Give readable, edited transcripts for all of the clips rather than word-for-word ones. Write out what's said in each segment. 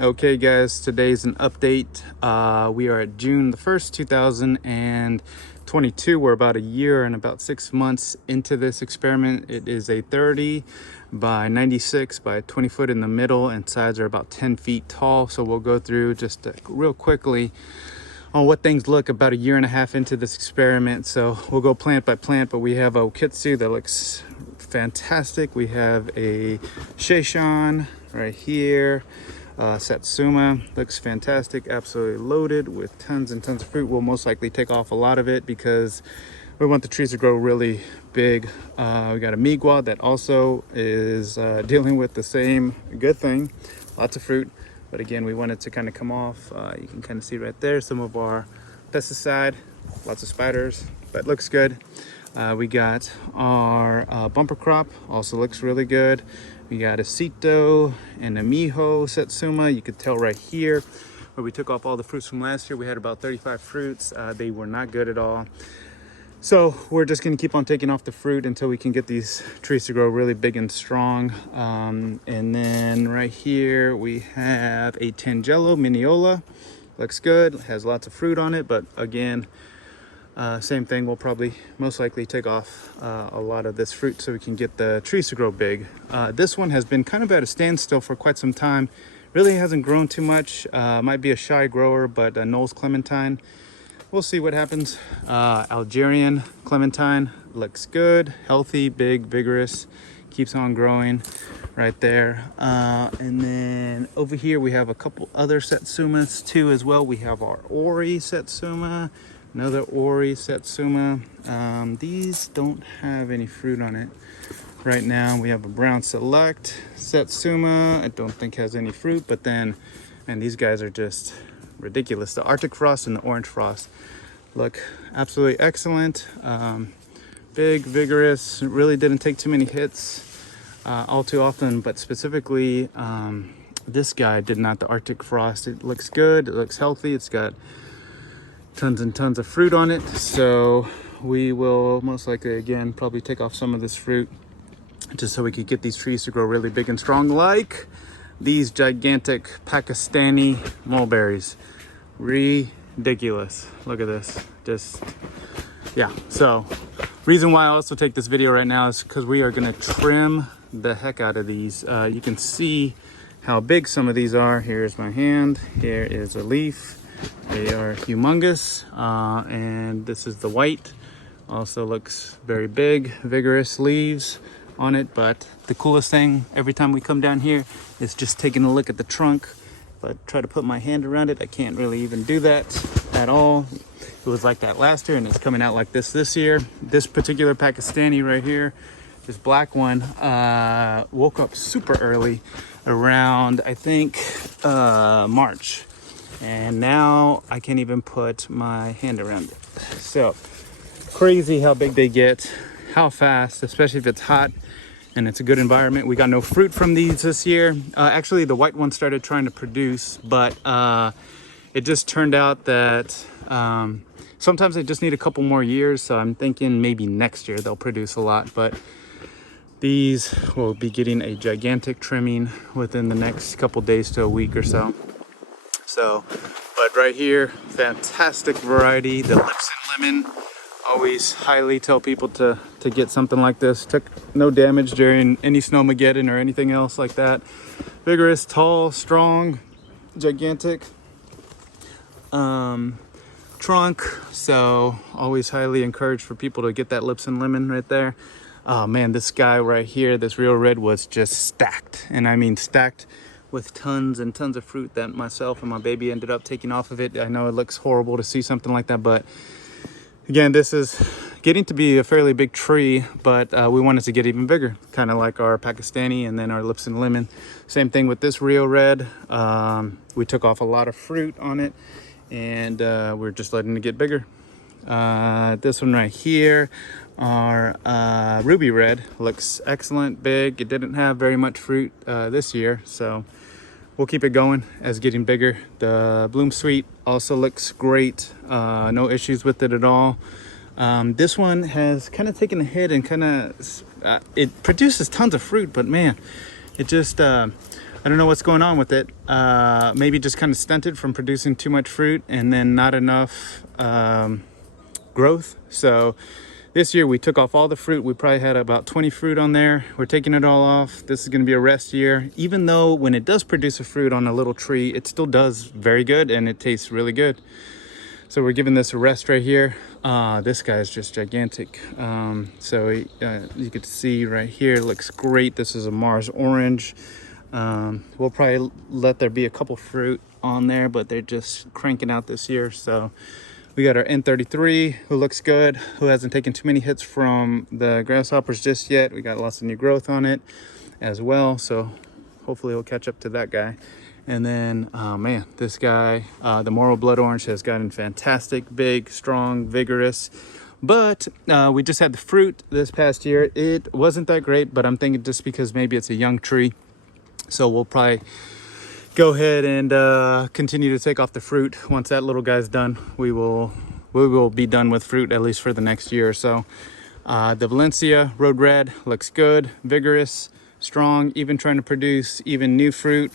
Okay guys, today's an update. We are at June the 1st, 2022. We're about a year and about 6 months into this experiment. It is a 30 by 96 by 20 foot in the middle, and sides are about 10 feet tall. So we'll go through just real quickly on what things look about a year and a half into this experiment. So we'll go plant by plant, but we have a Okitsu that looks fantastic. We have a Seishan right here. Satsuma looks fantastic, absolutely loaded with tons and tons of fruit. We'll most likely take off a lot of it because we want the trees to grow really big. We got a Migwa that also is dealing with the same good thing, lots of fruit, but again we want it to kind of come off. You can kind of see right there some of our pesticide, lots of spiders, but looks good. We got our bumper crop, also looks really good. We got a Sito and a Miho Satsuma. You could tell right here where we took off all the fruits from last year. We had about 35 fruits. They were not good at all. So we're just gonna keep on taking off the fruit until we can get these trees to grow really big and strong. And then right here we have a Tangelo Mineola. Looks good, has lots of fruit on it, but again, same thing, we'll probably most likely take off a lot of this fruit so we can get the trees to grow big. This one has been kind of at a standstill for quite some time. Really hasn't grown too much. Might be a shy grower, but Knowles Clementine, we'll see what happens. Algerian Clementine looks good, healthy, big, vigorous, keeps on growing right there. And then over here we have a couple other Satsumas too as well. We have our Ori Satsuma, another Ori Satsuma. These don't have any fruit on it right now. We have a Brown Select Satsuma. I don't think has any fruit, but then, and these guys are just ridiculous. The Arctic Frost and the Orange Frost look absolutely excellent. Big, vigorous, really didn't take too many hits all too often, but specifically this guy did not, the Arctic Frost. It looks good, it looks healthy, it's got tons and tons of fruit on it. So we will most likely again probably take off some of this fruit just so we could get these trees to grow really big and strong, like these gigantic Pakistani mulberries. Ridiculous. Look at this. Just, yeah. So reason why I also take this video right now is because we are going to trim the heck out of these. You can see how big some of these are. Here's my hand, here is a leaf. They are humongous, and this is the white. Also looks very big, vigorous leaves on it. But the coolest thing every time we come down here is just taking a look at the trunk. If I try to put my hand around it, I can't really even do that at all. It was like that last year, and it's coming out like this year. This particular Pakistani right here, this black one, woke up super early around, I think, March. And now I can't even put my hand around it. So crazy how big they get, how fast, especially if it's hot and it's a good environment. We got no fruit from these this year. Actually, the white one started trying to produce, but it just turned out that sometimes they just need a couple more years. So I'm thinking maybe next year they'll produce a lot, but these will be getting a gigantic trimming within the next couple days to a week or so. So, but right here, fantastic variety, the Lips and Lemon. Always highly tell people to get something like this. Took no damage during any snowmageddon or anything else like that. Vigorous, tall, strong, gigantic trunk. So always highly encouraged for people to get that Lips and Lemon right there. Oh man, this guy right here, this Real Red, was just stacked. And I mean stacked with tons and tons of fruit that myself and my baby ended up taking off of it. I know it looks horrible to see something like that, but again, this is getting to be a fairly big tree, but we want it to get even bigger, kind of like our Pakistani and then our Lips and Lemon. Same thing with this Real Red. We took off a lot of fruit on it, and we're just letting it get bigger. This one right here, our Ruby Red, looks excellent, big. It didn't have very much fruit this year, so we'll keep it going as getting bigger. The Bloom Sweet also looks great. No issues with it at all. This one has kind of taken a hit and kind of, it produces tons of fruit, but man, it just, I don't know what's going on with it. Maybe just kind of stunted from producing too much fruit and then not enough growth. So this year we took off all the fruit. We probably had about 20 fruit on there. We're taking it all off. This is going to be a rest year. Even though when it does produce a fruit on a little tree, it still does very good and it tastes really good. So we're giving this a rest right here. This guy is just gigantic. You could see right here, looks great. This is a Mars orange. We'll probably let there be a couple fruit on there, but they're just cranking out this year. So we got our N33, who looks good, who hasn't taken too many hits from the grasshoppers just yet. We got lots of new growth on it as well, so hopefully we'll catch up to that guy. And then, man, this guy, the Moro Blood Orange, has gotten fantastic, big, strong, vigorous. But we just had the fruit this past year. It wasn't that great, but I'm thinking just because maybe it's a young tree. So we'll probably go ahead and continue to take off the fruit. Once that little guy's done, we will be done with fruit, at least for the next year or so. The Valencia Road Red looks good, vigorous, strong, even trying to produce even new fruit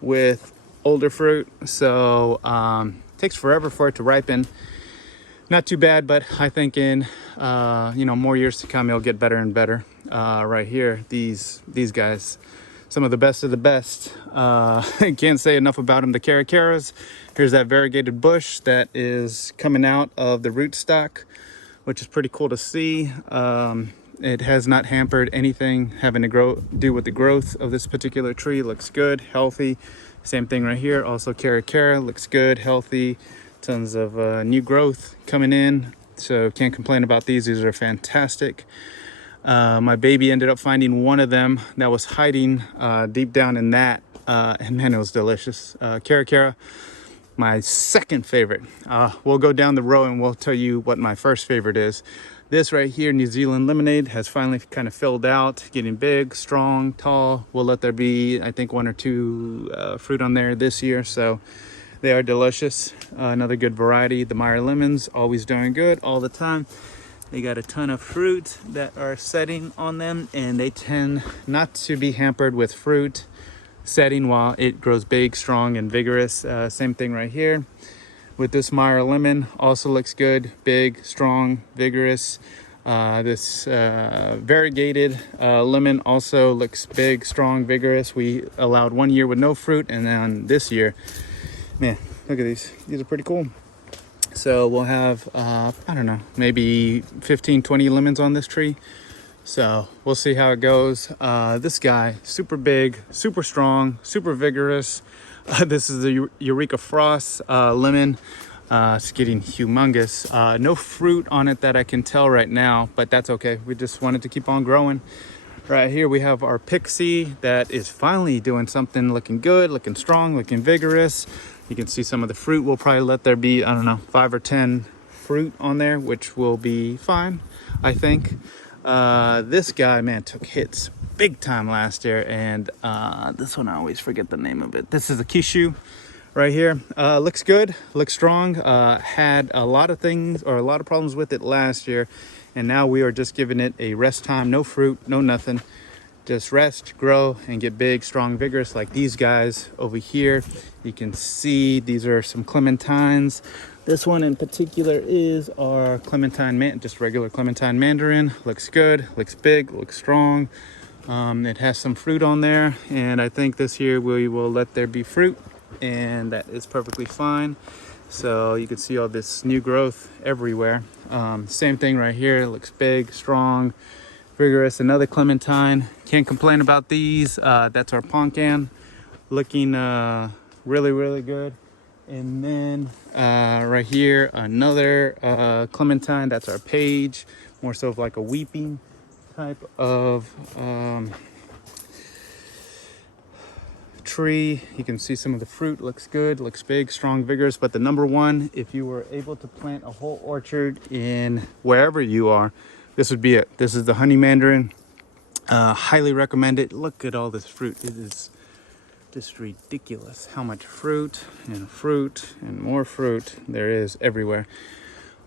with older fruit. So takes forever for it to ripen. Not too bad, but I think in more years to come, it'll get better and better. Right here, these guys, some of the best. I can't say enough about them. The Caracaras. Here's that variegated bush that is coming out of the rootstock, which is pretty cool to see. It has not hampered anything having to do with the growth of this particular tree. Looks good, healthy. Same thing right here. Also Caracara looks good, healthy. Tons of new growth coming in. So can't complain about these. These are fantastic. My baby ended up finding one of them that was hiding deep down in that, and man, it was delicious. Caracara, my second favorite. We'll go down the row and we'll tell you what my first favorite is. This right here, New Zealand Lemonade, has finally kind of filled out, getting big, strong, tall. We'll let there be, I think, 1 or 2 fruit on there this year, so they are delicious. Another good variety. The Meyer Lemons, always doing good all the time. They got a ton of fruit that are setting on them, and they tend not to be hampered with fruit setting while it grows big, strong, and vigorous. Same thing right here with this Meyer Lemon. Also looks good, big, strong, vigorous. This variegated lemon also looks big, strong, vigorous. We allowed 1 year with no fruit, and then this year, man, look at these. These are pretty cool. So we'll have, I don't know, maybe 15, 20 lemons on this tree. So we'll see how it goes. This guy, super big, super strong, super vigorous. This is the Eureka Frost lemon. It's getting humongous. No fruit on it that I can tell right now, but that's okay. We just wanted to keep on growing. Right here we have our Pixie that is finally doing something, looking good, looking strong, looking vigorous. You can see some of the fruit. We'll probably let there be, I don't know, 5 or 10 fruit on there, which will be fine, I think. This guy, man, took hits big time last year, and this one I always forget the name of it. This is a Kishu right here. Looks good, looks strong. Had a lot of things or a lot of problems with it last year, and now we are just giving it a rest time. No fruit, no nothing. Just rest, grow, and get big, strong, vigorous like these guys over here. You can see these are some Clementines. This one in particular is our just regular Clementine Mandarin. Looks good, looks big, looks strong. It has some fruit on there, and I think this year we will let there be fruit, and that is perfectly fine. So you can see all this new growth everywhere. Same thing right here. It looks big, strong, vigorous. Another Clementine. Can't complain about these. That's our Poncan, looking really, really good. And then right here, another Clementine. That's our Page, more so of like a weeping type of tree. You can see some of the fruit. Looks good, looks big, strong, vigorous. But the number one, if you were able to plant a whole orchard in wherever you are, this would be it. This is the Honey Mandarin. Highly recommend it. Look at all this fruit. It is just ridiculous how much fruit and more fruit there is everywhere.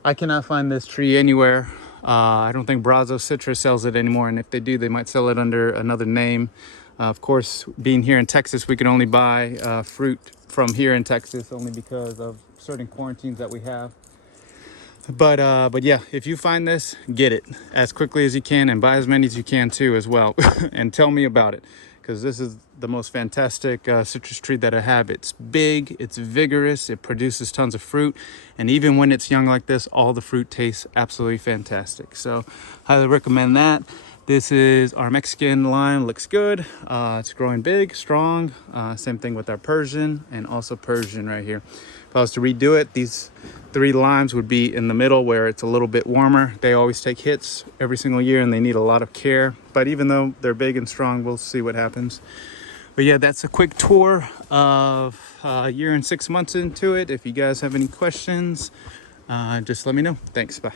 I cannot find this tree anywhere. I don't think Brazos Citrus sells it anymore, and if they do, they might sell it under another name. Of course, being here in Texas, we can only buy fruit from here in Texas only because of certain quarantines that we have. But yeah, if you find this, get it as quickly as you can and buy as many as you can too as well. And tell me about it, because this is the most fantastic citrus tree that I have. It's big, it's vigorous, it produces tons of fruit, and even when it's young like this, all the fruit tastes absolutely fantastic. So highly recommend that. This is our Mexican lime, looks good. It's growing big, strong. Same thing with our Persian, and also Persian right here. If I was to redo it, these 3 limes would be in the middle where it's a little bit warmer. They always take hits every single year and they need a lot of care. But even though they're big and strong, we'll see what happens. But yeah, that's a quick tour of a year and 6 months into it. If you guys have any questions, just let me know. Thanks, bye.